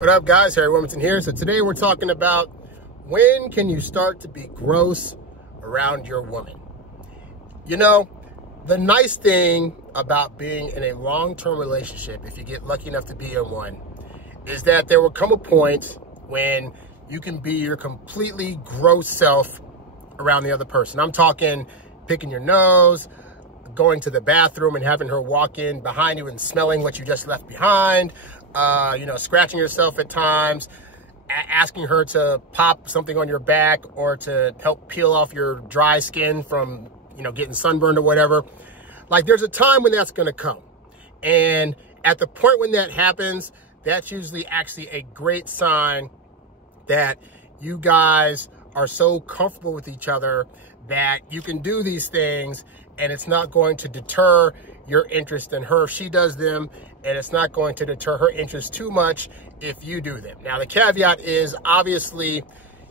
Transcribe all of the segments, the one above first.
What up, guys? HarryWilmington here. So today we're talking about when can you start to be gross around your woman. You know, the nice thing about being in a long-term relationship, if you get lucky enough to be in one, is that there will come a point when you can be your completely gross self around the other person. I'm talking picking your nose, going to the bathroom and having her walk in behind you and smelling what you just left behind, scratching yourself at times, asking her to pop something on your back or to help peel off your dry skin from, getting sunburned or whatever. Like, there's a time when that's going to come. And at the point when that happens, that's usually actually a great sign that you guys are so comfortable with each other that you can do these things and it's not going to deter your interest in her if she does them, and it's not going to deter her interest too much if you do them. Now, the caveat is, obviously,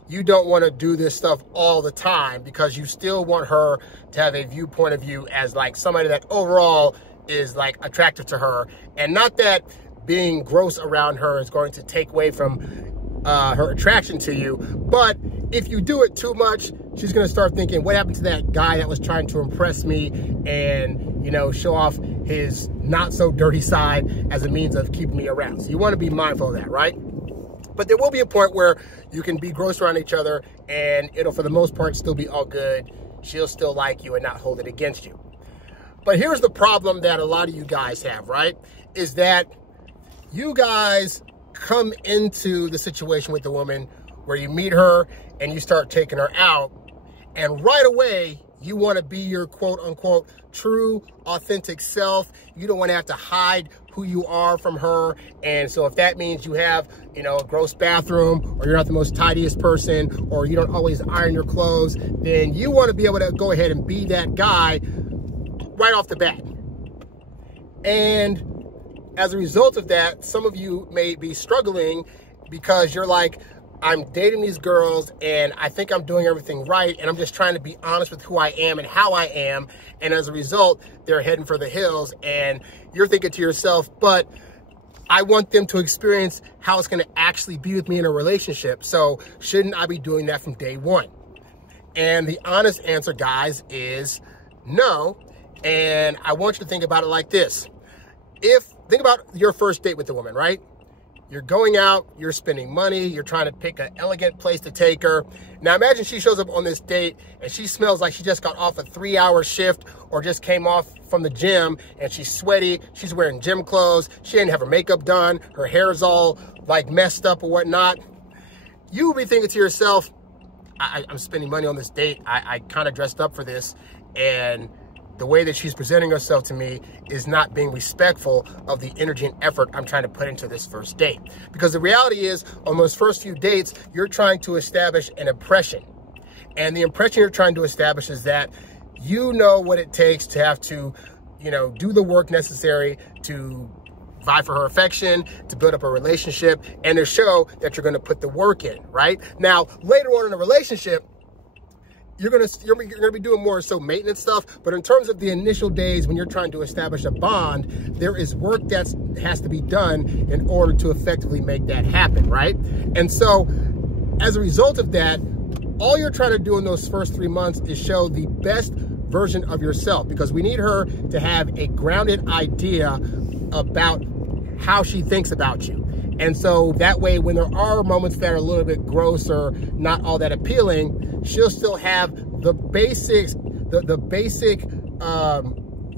you don't want to do this stuff all the time because you still want her to have a viewpoint of you as like somebody that overall is like attractive to her, and not that being gross around her is going to take away from her attraction to you. But if you do it too much, she's going to start thinking, what happened to that guy that was trying to impress me and, show off his not so dirty side as a means of keeping me around? So you want to be mindful of that, right? But there will be a point where you can be gross around each other and it'll, for the most part, still be all good. She'll still like you and not hold it against you. But here's the problem that a lot of you guys have, right? Is that you guys come into the situation with the woman where you meet her and you start taking her out, and right away you want to be your quote unquote true authentic self. You don't want to have to hide who you are from her. And so if that means you have a gross bathroom, or you're not the most tidiest person, or you don't always iron your clothes, then you want to be able to go ahead and be that guy right off the bat. And as a result of that, some of you may be struggling because you're like, I'm dating these girls and I think I'm doing everything right, and I'm just trying to be honest with who I am and how I am. And as a result, they're heading for the hills, and you're thinking to yourself, but I want them to experience how it's going to actually be with me in a relationship. So shouldn't I be doing that from day one? And the honest answer, guys, is no. And I want you to think about it like this. Think about your first date with a woman, right? You're going out, you're spending money, you're trying to pick an elegant place to take her. Now imagine she shows up on this date and she smells like she just got off a 3-hour shift or just came off from the gym, and she's sweaty, she's wearing gym clothes, she didn't have her makeup done, her hair's all like messed up or whatnot. You will be thinking to yourself, I'm spending money on this date, I kind of dressed up for this, and the way that she's presenting herself to me is not being respectful of the energy and effort I'm trying to put into this first date. Because the reality is, on those first few dates, you're trying to establish an impression. And the impression you're trying to establish is that you know what it takes to have to, do the work necessary to vie for her affection, to build up a relationship, and to show that you're going to put the work in, right? Now, later on in a relationship, you're gonna be doing more so maintenance stuff, but in terms of the initial days when you're trying to establish a bond, there is work that has to be done in order to effectively make that happen, right? And so, as a result of that, all you're trying to do in those first 3 months is show the best version of yourself, because we need her to have a grounded idea about how she thinks about you. And so that way, when there are moments that are a little bit gross or not all that appealing, she'll still have the basic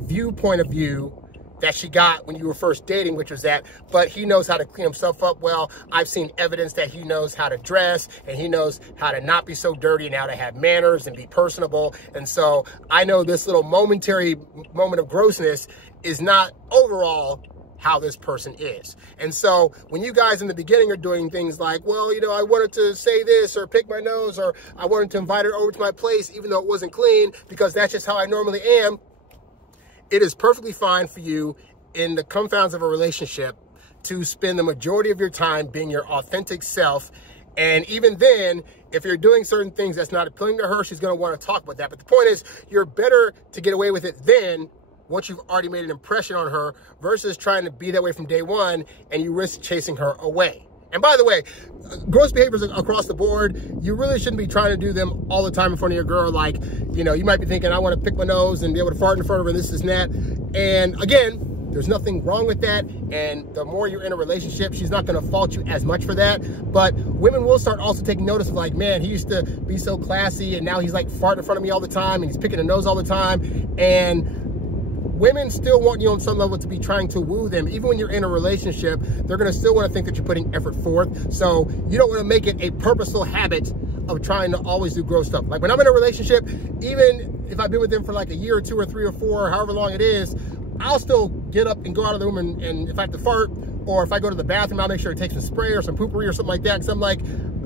viewpoint of view that she got when you were first dating, which was that, but he knows how to clean himself up well. I've seen evidence that he knows how to dress, and he knows how to not be so dirty, and how to have manners and be personable. And so I know this little momentary moment of grossness is not overall how this person is. And so when you guys in the beginning are doing things like, well, I wanted to say this or pick my nose, or I wanted to invite her over to my place even though it wasn't clean because that's just how I normally am, it is perfectly fine for you in the confines of a relationship to spend the majority of your time being your authentic self. And even then, if you're doing certain things that's not appealing to her, she's going to want to talk about that. But the point is, you're better to get away with it then, once you've already made an impression on her, versus trying to be that way from day one and you risk chasing her away. And by the way, gross behaviors across the board, you really shouldn't be trying to do them all the time in front of your girl. Like, you know, you might be thinking, I want to pick my nose and be able to fart in front of her, this and that. And again, there's nothing wrong with that. And the more you're in a relationship, she's not going to fault you as much for that. But women will start also taking notice of like, man, he used to be so classy and now he's like farting in front of me all the time and he's picking a nose all the time. And women still want you on some level to be trying to woo them. Even when you're in a relationship, they're going to still want to think that you're putting effort forth. So you don't want to make it a purposeful habit of trying to always do gross stuff. Like when I'm in a relationship, even if I've been with them for like a year or 2 or 3 or 4, however long it is, I'll still get up and go out of the room and if I have to fart, or if I go to the bathroom, I'll make sure to take some spray or some poopery or something like that. Because I'm like,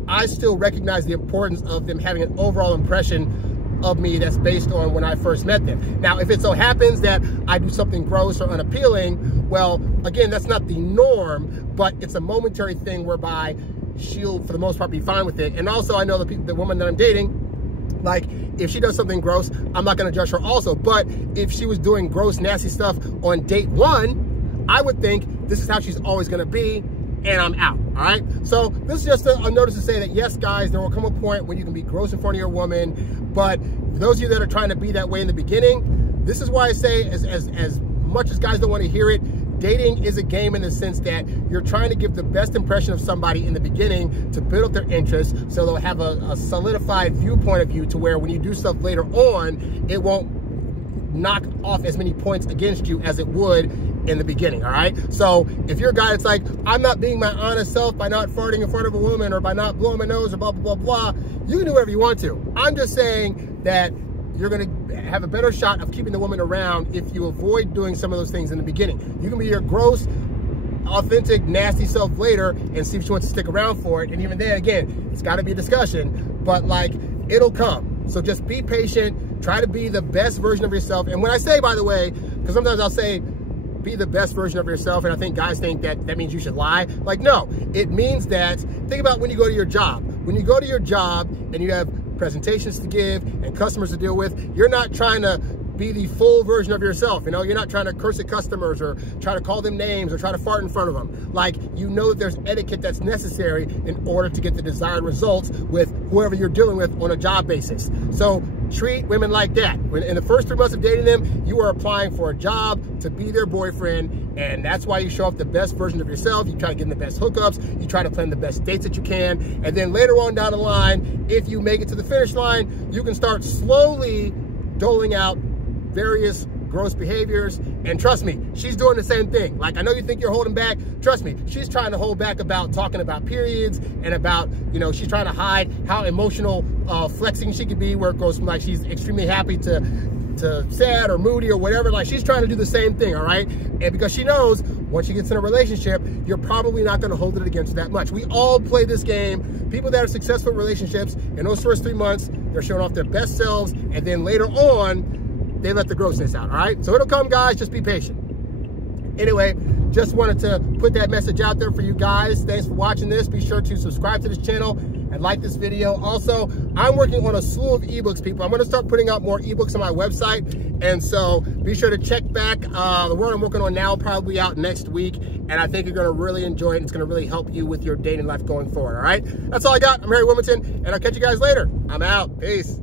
I still recognize the importance of them having an overall impression of me that's based on when I first met them. Now, if it so happens that I do something gross or unappealing, well, again, that's not the norm, but it's a momentary thing whereby she'll, for the most part, be fine with it. And also, I know the woman that I'm dating, like, if she does something gross, I'm not going to judge her also. But if she was doing gross, nasty stuff on date 1, I would think this is how she's always going to be, and I'm out, all right? So this is just a notice to say that, yes, guys, there will come a point when you can be gross in front of your woman, but for those of you that are trying to be that way in the beginning, this is why I say, as much as guys don't want to hear it, dating is a game in the sense that you're trying to give the best impression of somebody in the beginning to build up their interest so they'll have a solidified viewpoint of you to where when you do stuff later on, it won't knock off as many points against you as it would in the beginning, all right? So if you're a guy that's like, I'm not being my honest self by not farting in front of a woman or by not blowing my nose or blah, blah, blah, blah, you can do whatever you want to. I'm just saying that you're going to have a better shot of keeping the woman around if you avoid doing some of those things in the beginning. You can be your gross, authentic, nasty self later and see if she wants to stick around for it. And even then, again, it's got to be a discussion, but like, it'll come. So just be patient, try to be the best version of yourself. And when I say, by the way, because sometimes I'll say, be the best version of yourself, and I think guys think that that means you should lie. Like, no, it means that, think about when you go to your job. When you go to your job and you have presentations to give and customers to deal with, you're not trying to be the full version of yourself. You know, you're not trying to curse at customers or try to call them names or try to fart in front of them. Like, you know that there's etiquette that's necessary in order to get the desired results with whoever you're dealing with on a job basis. So treat women like that. When in the first 3 months of dating them, you are applying for a job to be their boyfriend, and that's why you show off the best version of yourself. You try to get in the best hookups, you try to plan the best dates that you can, and then later on down the line, if you make it to the finish line, you can start slowly doling out various gross behaviors. And trust me, she's doing the same thing. Like, I know you think you're holding back. Trust me, she's trying to hold back about talking about periods and about, you know, she's trying to hide how emotional flexing she could be, where it goes from like she's extremely happy to sad or moody or whatever. Like, she's trying to do the same thing, all right? And because she knows once she gets in a relationship, you're probably not going to hold it against her that much. We all play this game. People that are successful in relationships, in those first 3 months, they're showing off their best selves, and then later on, they let the grossness out, all right? So it'll come, guys. Just be patient. Anyway, just wanted to put that message out there for you guys. Thanks for watching this. Be sure to subscribe to this channel and like this video. Also, I'm working on a slew of ebooks, people. I'm going to start putting out more ebooks on my website. And so be sure to check back. The one I'm working on now will probably be out next week. And I think you're going to really enjoy it. It's going to really help you with your dating life going forward, all right? That's all I got. I'm Harry Wilmington, and I'll catch you guys later. I'm out. Peace.